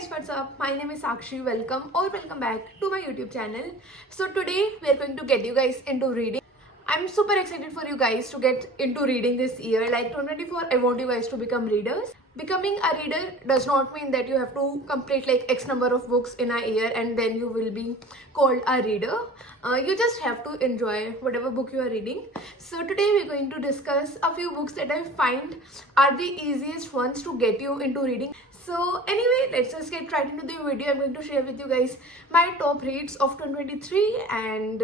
guys, what's up? My name is Sakshi. Welcome back to my YouTube channel. So today we are going to get you guys into reading. I'm super excited for you guys to get into reading this year. Like 2024, I want you guys to become readers. Becoming a reader does not mean that you have to complete like X number of books in a year and then you will be called a reader. You just have to enjoy whatever book you are reading. So today we're going to discuss a few books that I find are the easiest ones to get you into reading. So anyway, let's just get right into the video. I'm going to share with you guys my top reads of 2023 and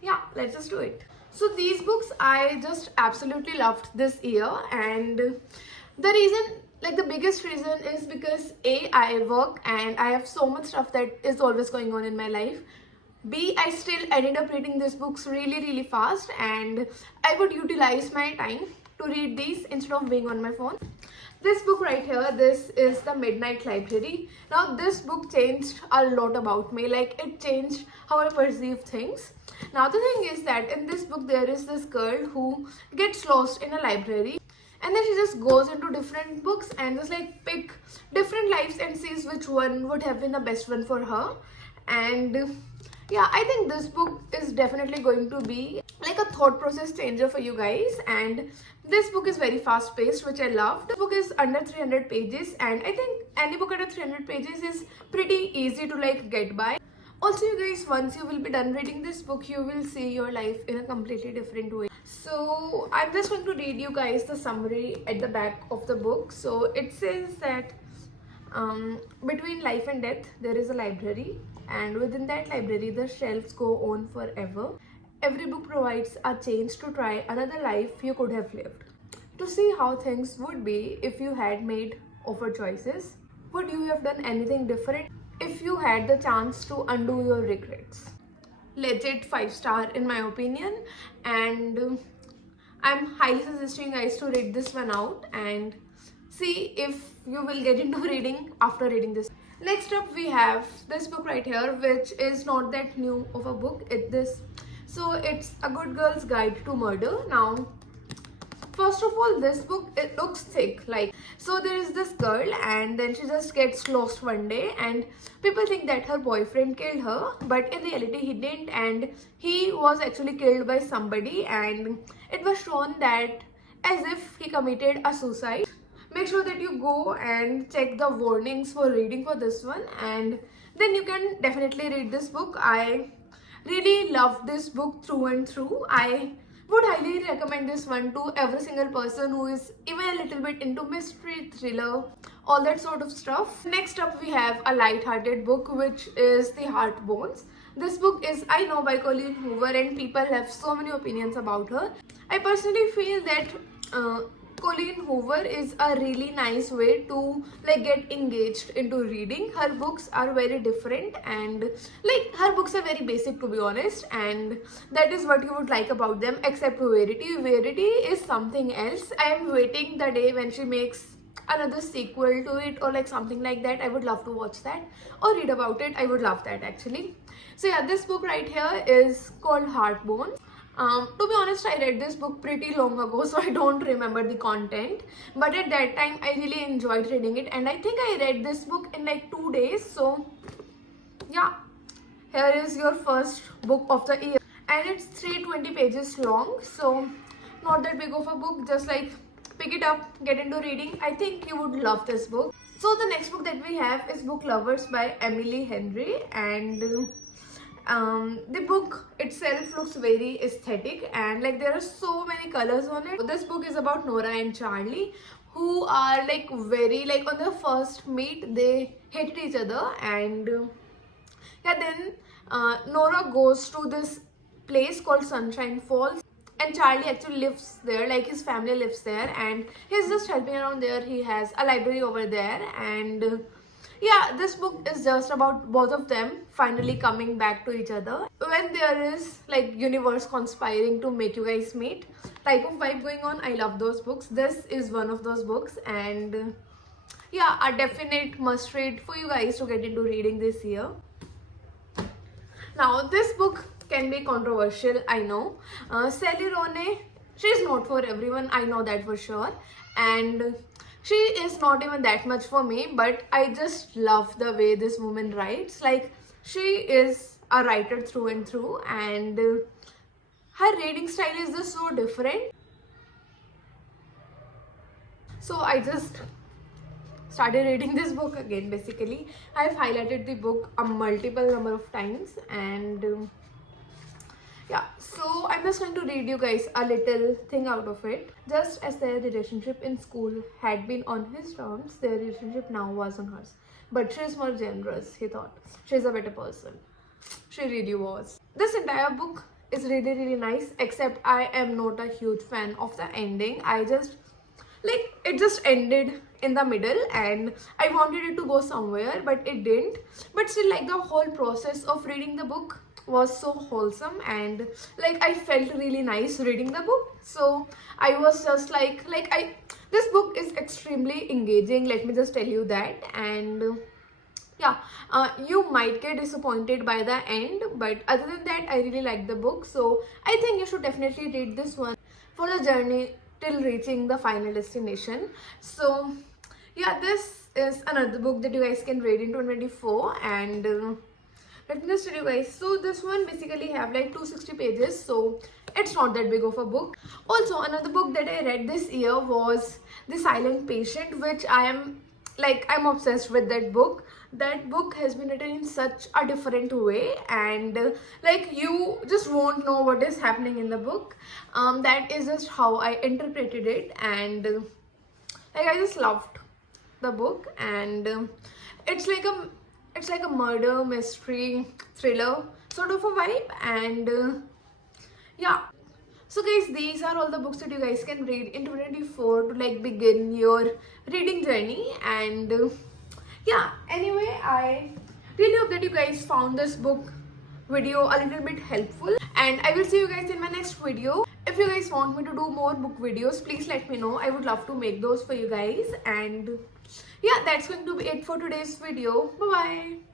yeah, let's just do it. So these books I just absolutely loved this year, and the reason, like the biggest reason, is because A, I work and I have so much stuff that is always going on in my life. B, I still ended up reading these books really fast, and I would utilize my time to read these instead of being on my phone. This book right here, this is The Midnight Library. Now this book changed a lot about me, like it changed how I perceive things. Now the thing is that in this book there is this girl who gets lost in a library, and then she just goes into different books and just like pick different lives and sees which one would have been the best one for her. And yeah, I think this book is definitely going to be like a thought process changer for you guys, and this book is very fast paced, which I loved. This book is under 300 pages, and I think any book under 300 pages is pretty easy to like get by. Also, you guys, once you will be done reading this book, you will see your life in a completely different way. So I'm just going to read you guys the summary at the back of the book. So it says that between life and death there is a library, and within that library the shelves go on forever. Every book provides a chance to try another life you could have lived, to see how things would be if you had made offer choices. Would you have done anything different if you had the chance to undo your regrets? Legit 5-star in my opinion, and I'm highly suggesting you guys to read this one out and see if you will get into reading after reading this. Next up we have this book right here, which is not that new of a book. It's A Good Girl's Guide to Murder. Now first of all, this book, it looks thick. Like, so there is this girl and then she just gets lost one day, and people think that her boyfriend killed her, but in reality he didn't, and he was actually killed by somebody, and it was shown that as if he committed a suicide. Make sure that you go and check the warnings for reading for this one, and then you can definitely read this book. I really loved this book through and through. I would highly recommend this one to every single person who is even a little bit into mystery, thriller, all that sort of stuff. Next up we have a light-hearted book, which is The Heart Bones. This book is I Know by Colleen Hoover, and people have so many opinions about her. I personally feel that Colleen Hoover is a really nice way to like get engaged into reading. Her books are very different, and like her books are very basic, to be honest, and that is what you would like about them, except Verity. Verity is something else. I am waiting the day when she makes another sequel to it or like something like that. I would love to watch that or read about it. I would love that actually. So yeah, this book right here is called Heartbones. To be honest, I read this book pretty long ago, so I don't remember the content, but at that time I really enjoyed reading it, and I think I read this book in like 2 days. So yeah, here is your first book of the year, and it's 320 pages long, so not that big of a book. Just like pick it up, get into reading. I think you would love this book. So the next book that we have is Book Lovers by Emily Henry, and the book itself looks very aesthetic, and like there are so many colors on it. This book is about Nora and Charlie, who are like very like on their first meet they hated each other, and yeah, then Nora goes to this place called Sunshine Falls, and Charlie actually lives there, like his family lives there, and he's just helping around there. He has a library over there, and yeah, this book is just about both of them finally coming back to each other when there is like universe conspiring to make you guys meet type of vibe going on. I love those books. This is one of those books, and yeah, a definite must read for you guys to get into reading this year. Now this book can be controversial, I know. Sally Rooney, she's not for everyone, I know that for sure, and She is not even that much for me, but I just love the way this woman writes. Like, she is a writer through and through, and her reading style is just so different. So I just started reading this book again. Basically, I've highlighted the book a multiple number of times, and yeah, so I'm just going to read you guys a little thing out of it. Just as their relationship in school had been on his terms, their relationship now was on hers. But she's more generous, he thought. She's a better person. She really was. This entire book is really nice, except I am not a huge fan of the ending. It just ended in the middle, and I wanted it to go somewhere, but it didn't. But still, like, the whole process of reading the book was so wholesome, and like, I felt really nice reading the book. So I was just this book is extremely engaging, let me just tell you that. And yeah, you might get disappointed by the end, but other than that, I really like the book. So I think you should definitely read this one for the journey till reaching the final destination. So yeah, this is another book that you guys can read in 2024. And let me just tell you guys, so this one basically have like 260 pages, so it's not that big of a book. Also, another book that I read this year was The Silent Patient, which I'm obsessed with that book. That book has been written in such a different way, and like, you just won't know what is happening in the book. That is just how I interpreted it, and like, I just loved the book. And it's like a murder mystery thriller sort of a vibe. And yeah, so guys, these are all the books that you guys can read in 2024 to like begin your reading journey. And yeah, anyway, I really hope that you guys found this book video a little bit helpful, and I will see you guys in my next video. If you guys want me to do more book videos, please let me know. I would love to make those for you guys. And yeah, that's going to be it for today's video. Bye bye.